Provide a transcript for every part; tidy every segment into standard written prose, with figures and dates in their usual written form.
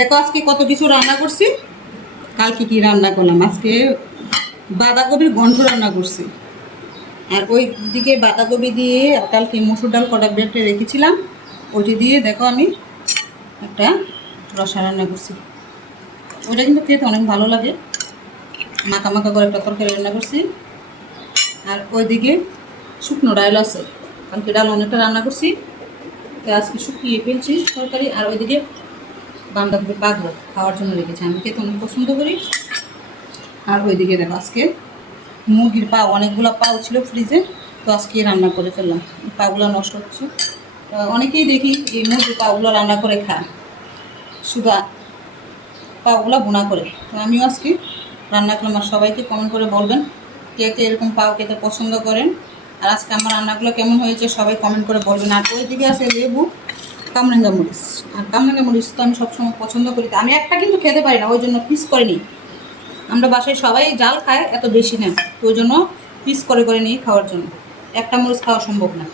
দেখো আজকে কত কিছু রান্না করছি। কালকে কি রান্না করলাম, আজকে বাঁধাকপির ঘন্ট রান্না করছি। আর ওই দিকে বাঁধাকপি দিয়ে কালকে মসুর ডাল কটা বেটে রেখেছিলাম, ওইটি দিয়ে দেখো আমি একটা রসা রান্না করছি। ওইটা কিন্তু খেতে অনেক ভালো লাগে। মাখা মাখা করে একটা তরকারি রান্না করছি। আর ওইদিকে শুকনো ডাল আছে, কালকে ডাল অনেকটা রান্না করছি, তো আজকে শুকিয়ে ফেলছি তরকারি। আর ওইদিকে বাঁধাকপি পাগলো খাওয়ার জন্য রেখেছি, আমি খেতে অনেক পছন্দ করি। আর ওইদিকে দেখো আজকে মুরগির পা, অনেকগুলো পাও ছিল ফ্রিজে, তো আজকে রান্না করে ফেললাম। পাগুলো নষ্ট হচ্ছে, অনেকেই দেখি এই মুরগির পাগুলো রান্না করে খায়, শুধু পাগুলো বোনা করে। তো আমিও আজকে রান্না করলাম। আর সবাইকে কমেন্ট করে বলবেন কে কে এরকম পাও খেতে পছন্দ করেন। আর আজকে আমার রান্নাগুলো কেমন হয়েছে সবাই কমেন্ট করে বলবেন। আর ওইদিকে আছে লেবু, কামরাঙ্গা মরিচ। আর কামরাঙ্গা মরিচ তো আমি সবসময় পছন্দ করি, আমি একটা কিন্তু খেতে পারি না, ওই জন্য পিস করে নিই। আমরা বাসায় সবাই জাল খায়, এত বেশি না, তো ওই জন্য পিস করে করে নিই খাওয়ার জন্য। একটা মরিচ খাওয়া সম্ভব না।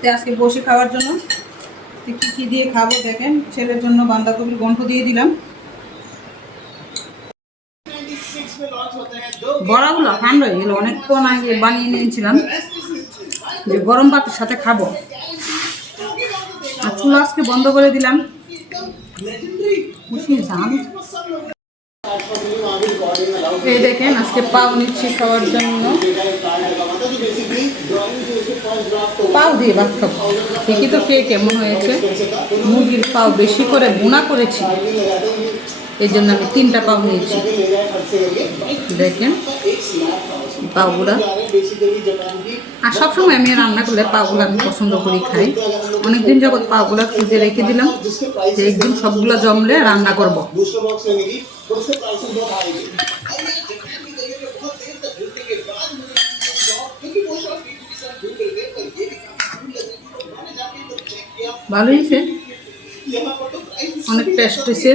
তো আজকে বসে খাওয়ার জন্য কী কী দিয়ে খাবো দেখেন। ছেলের জন্য বাঁধাকপির ঘন্ট দিয়ে দিলাম। বড়াগুলো ঠান্ডা হয়ে গেলো, অনেকক্ষণ আগে বানিয়ে নিয়েছিলাম যে গরম ভাতের সাথে খাবো। আর চুলা আজকে বন্ধ করে দিলাম। এই দেখেন আজকে পাও নিচ্ছি খাওয়ার জন্য, পাও দিয়ে ভাত খাবো। দেখি তো কে কেমন হয়েছে। মুরগির পাও বেশি করে বোনা করেছি, এই জন্য আমি 3টা পাও নিয়েছি। দেখেন পাওগুলা, আর সবসময় আমি রান্না করলে পাওগুলো আমি পছন্দ করি খাই। অনেকদিন যাবত পাওগুলা ফ্রিজে রেখে দিলাম, যে একদিন সবগুলো জমলে রান্না করব। ভালো হয়েছে, অনেক টেস্ট হয়েছে।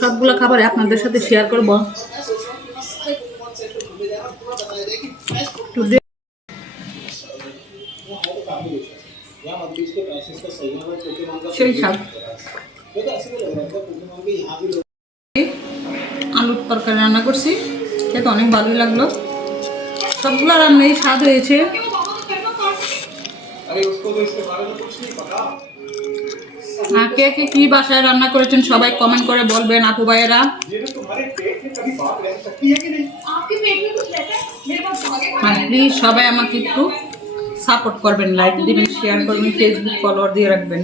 সবগুলো খাবার আপনাদের সাথে শেয়ার করব। সেই স্বাদ। আলুর তরকারি রান্না করছি, খেতে অনেক ভালোই লাগলো। সবগুলো রান্নাই স্বাদ হয়েছে। আর কে কে কি বাসায় রান্না করেছেন সবাই কমেন্ট করে বলবেন আপু ভাইয়েরা। আর প্লিজ সবাই আমাকে একটু সাপোর্ট করবেন, লাইক দিবেন, শেয়ার করবেন, ফেসবুক ফলোয়ার দিয়ে রাখবেন।